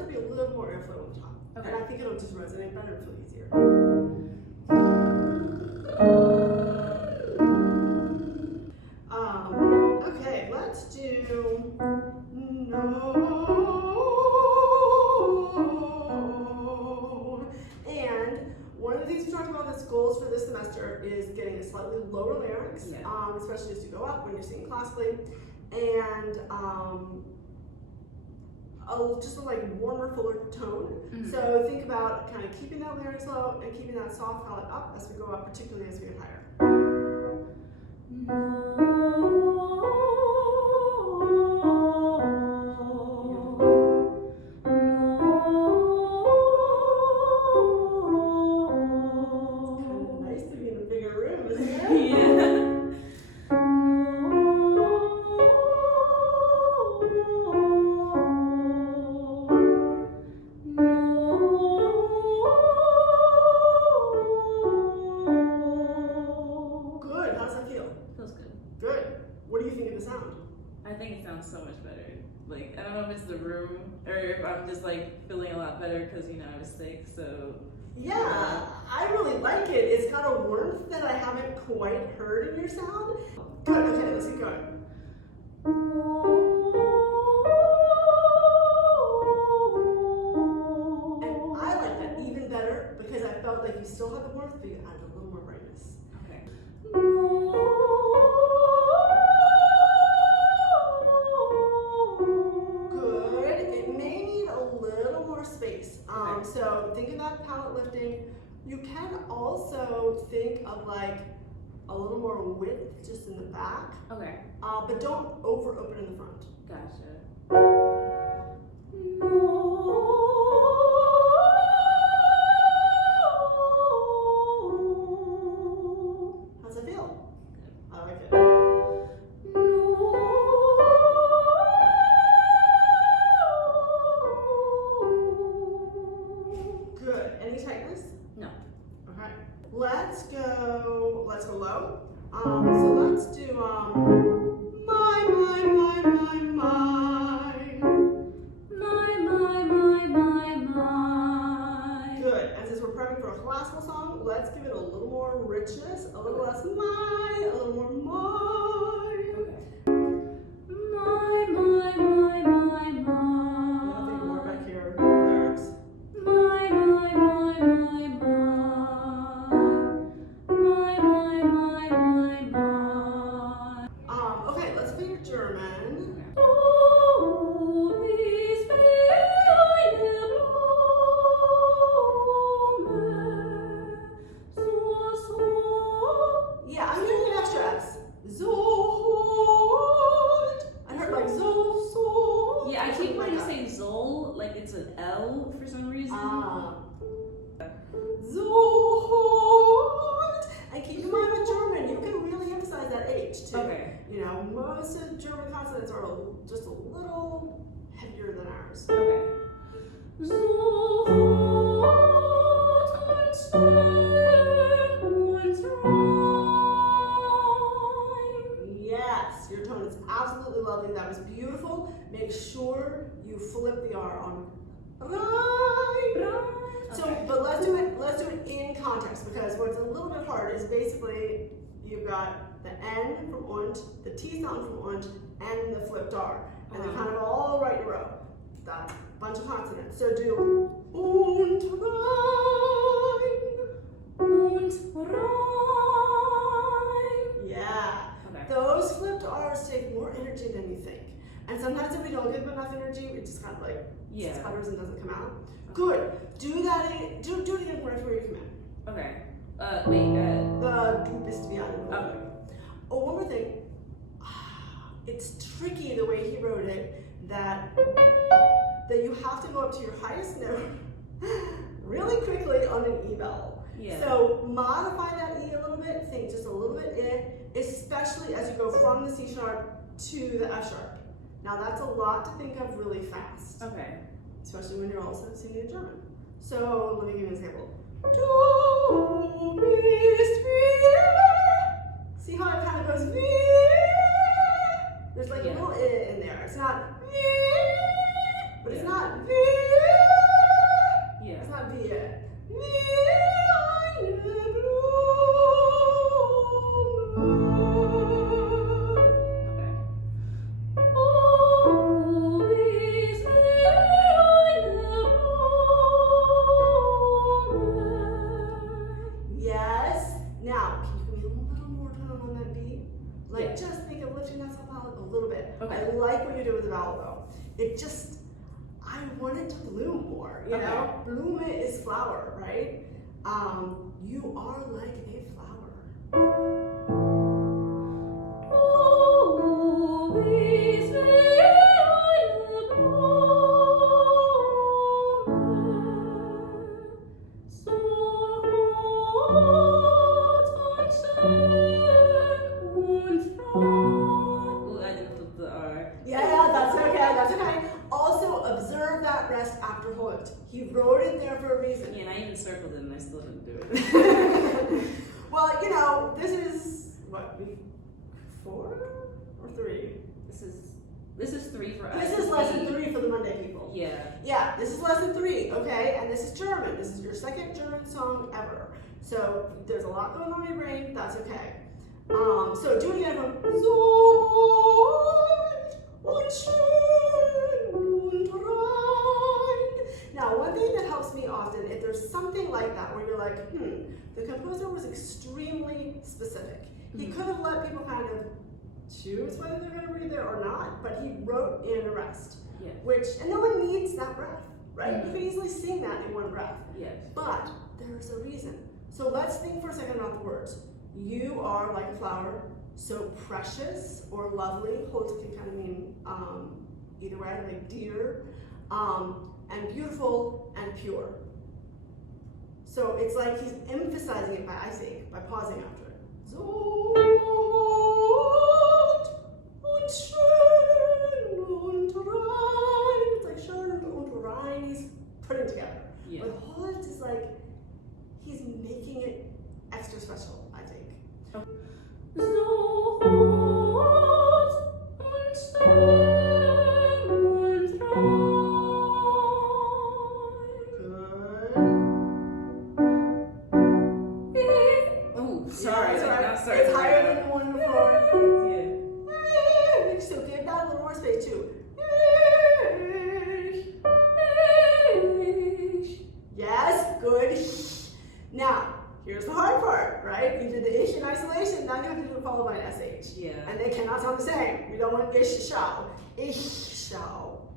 there be a little more airflow on the top. Okay. And I think it'll just resonate better and feel easier. Okay, let's do no. And one of the things we talked about as goals for this semester is getting a slightly lower larynx, especially as you go up when you're singing classically, and just a like warmer, fuller tone. Mm-hmm. So think about kind of keeping that larynx low and keeping that soft palate up as we go up, particularly as we get higher. I think it sounds so much better. Like, I don't know if it's the room or if I'm just like feeling a lot better because, you know, I was sick, so. Yeah, I really like it. It's got a warmth that I haven't quite heard in your sound. Good, okay, let's keep going. And I like that even better because I felt like you still have the warmth, but you added a little more brightness. Okay. So think of that palate lifting. You can also think of like a little more width just in the back. Okay. But don't over open in the front. Gotcha. How's it feel? I like it. Let's go low. So let's do my. Good. And since we're prepping for a classical song, let's give it a little more richness, a little less my, a little more my. Okay. Nothing more back here. Lyrics. It's an L for some reason. And keep in mind with German, you can really emphasize that H too. Okay. You know, most of German consonants are just a little heavier than ours. Okay. Yes, your tone is absolutely lovely. That was beautiful. Make sure you flip the R on right. So, but let's do it in context because what's a little bit hard is basically you've got the N from und, the T sound from und, and the flipped R. And they're kind of all right in a row. That bunch of consonants. So do und rein. Yeah. Okay. Those flipped R's take more energy than you think. And sometimes if we don't give them enough energy, it just kind of like sputters and doesn't come out. Okay. Good. Do that. Do it again right where you come in. Okay. Du bist wie eine Blume. Okay. Oh, one more thing. It's tricky the way he wrote it that you have to go up to your highest note really quickly on an E vowel. Yeah. So modify that E a little bit. Think just a little bit in, especially as you go from the C sharp to the F sharp. Now that's a lot to think of really fast. Okay. Especially when you're also singing in German. So let me give you an example. Du bist wie. See how it kind of goes wie? There's like a little I in there. It's not wie, but it's not wie. between that soft vowel a little bit. Okay. I like what you do with the vowel though. It just, I want it to bloom more, you know? Blume is flower, right? You are like a flower. He wrote it there for a reason. Yeah, and I even circled it and I still didn't do it. Well, you know, this is what, week 4 or 3? This is 3 for us. This is lesson 3 for the Monday people. Yeah. Yeah, this is lesson 3, okay? And this is German. This is your second German song ever. So there's a lot going on in your brain. That's okay. So do it again from Soll und schön und rein. Now, one thing that helps me often, if there's something like that where you're like, the composer was extremely specific. He could have let people kind of choose whether they're going to read there or not, but he wrote in a rest. Yes. Which, and no one needs that breath, right? You can easily sing that in one breath. Yes. But there's a reason. So let's think for a second about the words. You are like a flower, so precious or lovely. Holt can kind of mean either way, like dear, and beautiful and pure. So it's like he's emphasizing it by, I think, by pausing after it. Und schön und rein. It's like schön und rein. He's putting together. Yeah. But Holt is like, he's making it extra special, I think. So hot und schön und rein. Oh, sorry. Yeah, Not sorry. it's higher than the one before. Yeah. So give that a little more space too. Yes, good. Now, here's the hard part, right? You did the ish in isolation, now you have to do it followed by an SH. Yeah. And they cannot sound the same. We don't want ish shall. Ish shall.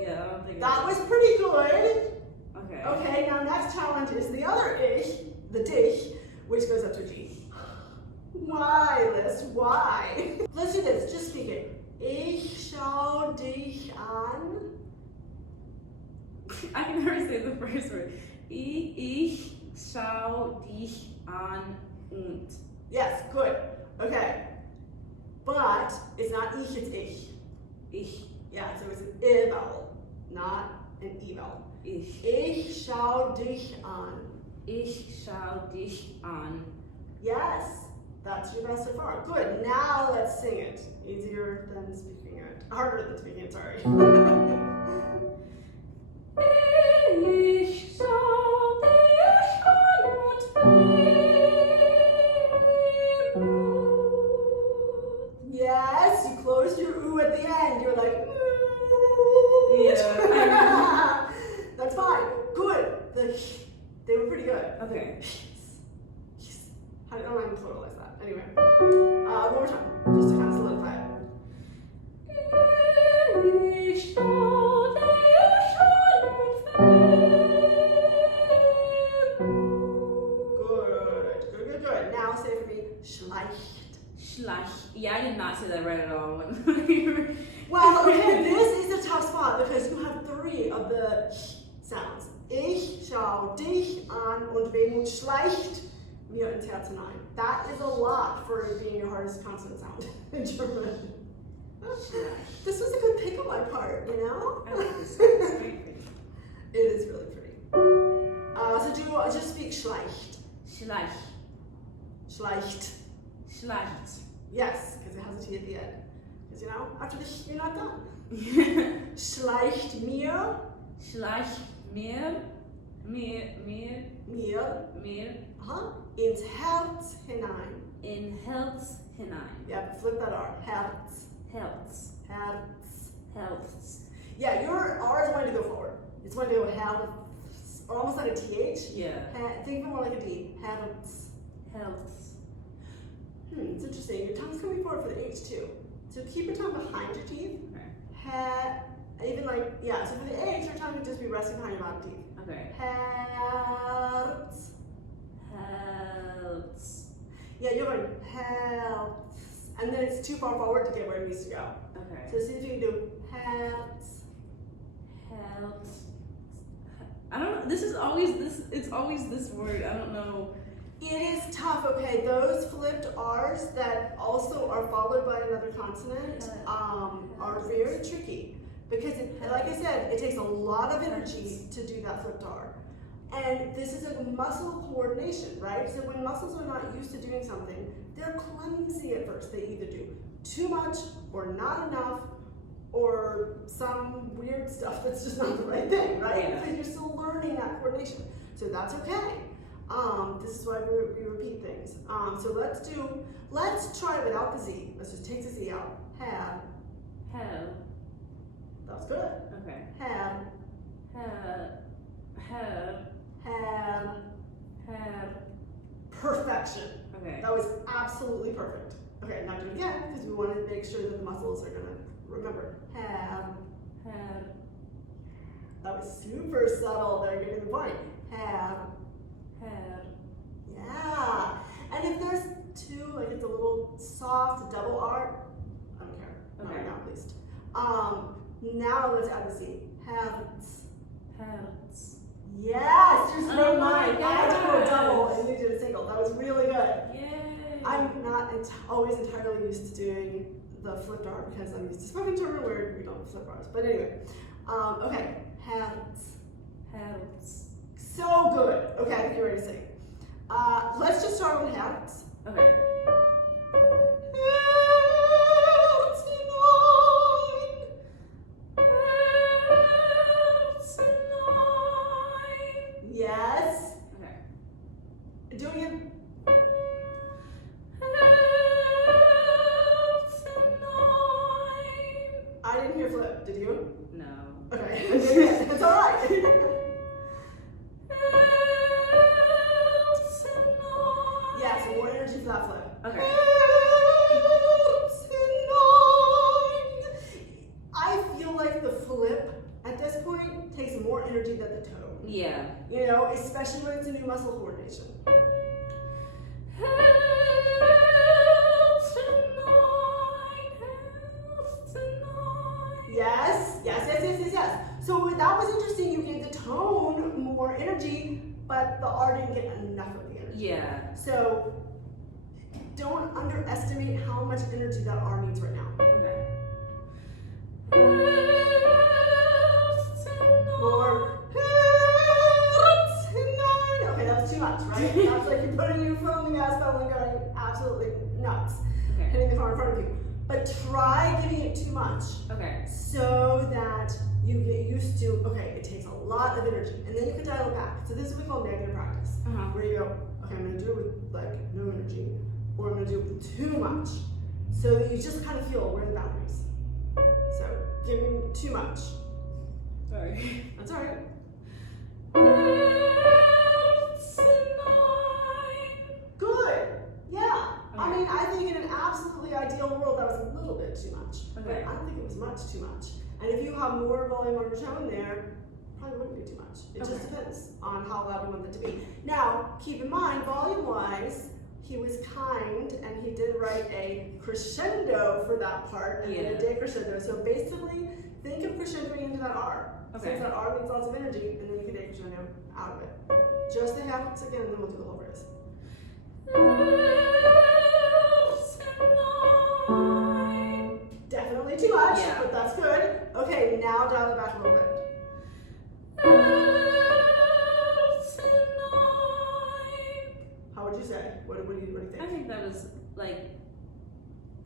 Yeah, I don't think That was pretty good. Okay. Okay, now next challenge is the other ish, the dich, which goes up to G. Why, Liz? Why? Let's do this. Just speak it. Ich schau dich an. I can never say the first word. Ich schau dich an und. Yes, good. Okay. But it's not ich, it's ich. Ich. Yeah, so it's an I vowel, not an E vowel. Ich. Ich schau dich an. Ich schau dich an. Yes, that's your best so far. Good. Now let's sing it. Easier than speaking it. Harder than speaking it, sorry. Ich schau dich an und Yes, you closed your ooh at the end. You're like, ooh. Yeah. That's fine. Good. They were pretty good. Okay. I don't know how to pluralize that. Anyway. One more time, just to kind of solidify it. Ich schau dich an und Good. Now say for me, schleicht. Schleich. Yeah, I did not say that right at all. Well, okay, this is a tough spot because you have 3 of the sounds. Ich schau dich an und Wehmut schleicht mir ins Herz hinein. That is a lot for being your hardest consonant sound in German. This was a good pick on my part, you know? I like this song. It's very pretty. It is really pretty. So just speak schleicht. Schleich. Schleicht. Schleicht. Yes, because it has a T at the end. Because, you know, after this, you're not done. Schleicht mir. Schleich mir. Mir. Ins Herz hinein. In Herz hinein. Yeah, flip that R. Herz. Herz. Herz. Yeah, your R is wanting to go forward. It's wanting to go Herz, or almost like a TH. Yeah. Think of it more like a D. Herz. Health. It's interesting. Your tongue's coming forward for the H too. So keep your tongue behind your teeth. Okay. Even like, yeah, so for the H, your tongue would just be resting behind your bottom teeth. Okay. Health. Health. Yeah, you're going health. And then it's too far forward to get where it needs to go. Okay. So see if you can do health. Health. I don't know. This is always this. It's always this word. I don't know. It is tough, okay? Those flipped R's that also are followed by another consonant are very tricky because, like I said, it takes a lot of energy to do that flipped R. And this is a muscle coordination, right? So when muscles are not used to doing something, they're clumsy at first. They either do too much or not enough or some weird stuff that's just not the right thing, right? Yeah. Because you're still learning that coordination. So that's okay. This is why we repeat things. So let's try it without the Z. Let's just take the Z out. Have. That was good. Okay. Have. Perfection. Okay. That was absolutely perfect. Okay, now do it again because we want to make sure that the muscles are gonna remember. Have. That was super subtle. They're getting the point. Have. Yeah. And if there's two, like it's a little soft double R, I don't care. Not right now, at least. Now let's add the Z. Have. Yes, just made mine. I had to go double and you did a single. That was really good. Yay. I'm not always entirely used to doing the flipped R because I'm used to spoken German where we don't flip R's. But anyway, okay, hands. So good. Okay, I think you're ready to sing. Let's just start with hands. Okay. Yes. Okay. Doing it. I didn't hear flip. Did you? No. Okay. It's all right. Yeah, so more energy for that flip. Okay. I feel like the flip at this point takes more energy than the tone. Yeah. You know, especially when it's a new muscle coordination. Yes. So that was interesting. You gave the tone more energy, but the R didn't get enough of the energy. Yeah. So don't underestimate how much energy that R needs right now. Okay. More. Okay, that was too much, right? That's like you're putting your foot on the gas pedal and going absolutely nuts, Okay. hitting the car in front of you. But try giving it too much Okay. so that you get used to, okay, it takes a lot of energy, and then you can dial it back. So this is what we call negative practice, where you go, okay, I'm gonna do it with like no energy, or I'm gonna do it with too much, so that you just kind of feel where the boundaries. So giving too much. Sorry. That's all right. Good. Yeah. I mean, I think in an absolutely ideal world, that was a little bit too much. Okay. But I don't think it was much too much. And if you have more volume on your tone there, probably wouldn't be too much. It just depends on how loud you want it to be. Now, keep in mind, volume-wise, he was kind and he did write a crescendo for that part and then a decrescendo. So basically, think of crescendoing into that R. Okay. Since that R needs lots of energy, and then you can decrescendo out of it. Just the half again, and then we'll do the whole phrase. Definitely too much, but that's good. Okay, now dial it back a little bit. How would you say? What do you think? I think that was like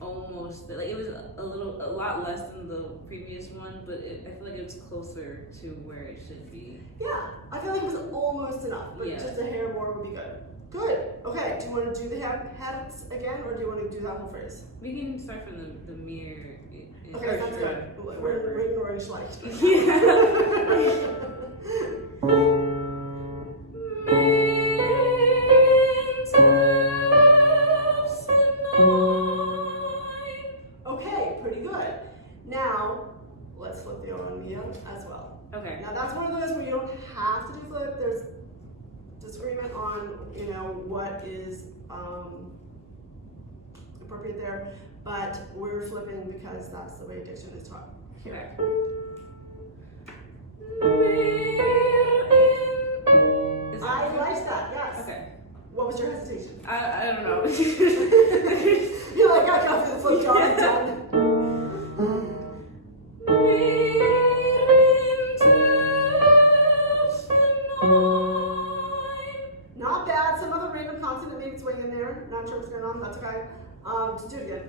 almost like it was a lot less than the previous one, but I feel like it was closer to where it should be. Yeah, I feel like it was almost enough, but just a hair more would be good. Good. Okay, do you want to do the habits again, or do you want to do that whole phrase? We can start from the mirror. Okay, that's good. We're ignoring Schleicht. Yeah. now that's one of those where you don't have to do flip. There's disagreement on, you know, what is appropriate there, but we're flipping because that's the way diction is taught here. I like that, yes. Okay. What was your hesitation? I don't know. You're like, I got through the flip jar, it's done. Not bad. Some other random consonant made its way in there. Not sure what's going on. That's okay. Just do it again.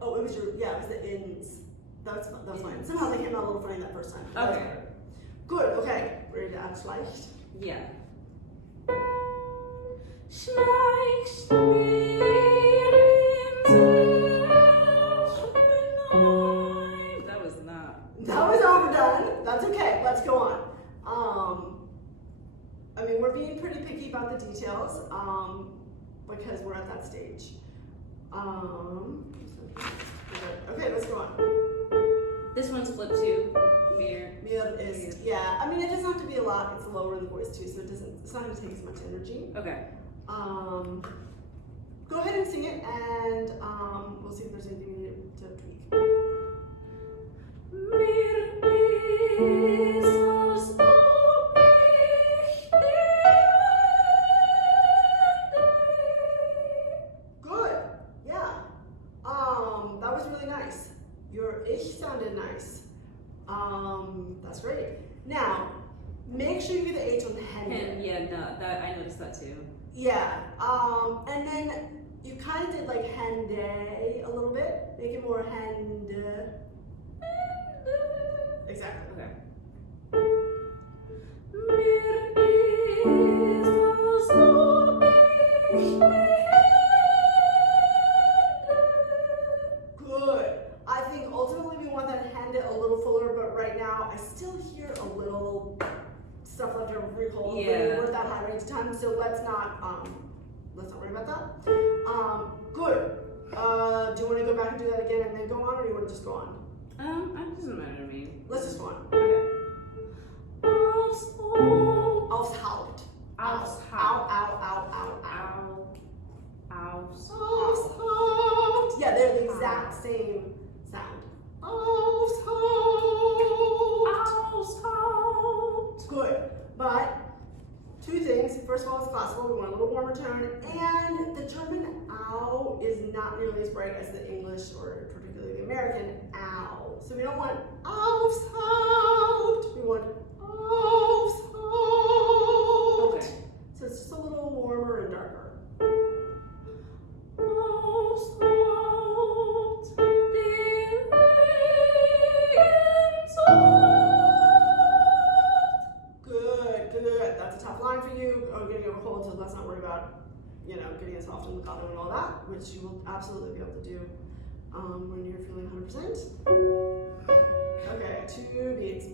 Oh, it was your, yeah, it was the ins. That's fine. Somehow they came out a little funny that first time. Okay. Good. Okay. Ready to add schleicht? Yeah. That was overdone. That's okay. Let's go on. I mean, we're being pretty picky about the details because we're at that stage. Okay, let's go on. This one's flipped too. Mir. Mir is, yeah. I mean, it doesn't have to be a lot. It's lower in the voice too, so it's not going to take as much energy. Okay. Go ahead and sing it, and we'll see if there's anything we need to tweak. Good, yeah. That was really nice. Your ich sounded nice. That's great. Now, make sure you get the H on the head. Yeah, no, that I noticed that too. Yeah, and then you kind of did like hende a little bit. Make it more hende. Exactly. Okay. Good. I think ultimately we want that hende a little fuller, but right now I still hear a little stuff left over for cold. Yeah. We're at that high range of time, so let's not worry about that. Good. Do you want to go back and do that again and then go on, or do you want to just go on? It doesn't matter to me. Let's just go on. Okay. Aufs Haupt. Aufs Ow, Haupt. ow, ow, ow, ow. Aufs Aufs Haupt. Yeah, they're the exact same sound. Aufs Haupt. Aufs Haupt. Good. But two things. First of all, it's possible. We want a little warmer tone. And the German ow is not nearly as bright as the English or particularly the American ow. So we don't want aufs Haupt. We want aufs Haupt. Okay. So it's just a little warmer and darker. Aufs Haupt. Good. That's a tough line for you. Oh, getting over cold, so let's not worry about, you know, getting as soft in the collar and all that, which you will absolutely be able to do when you're feeling 100%. Okay, 2 beats.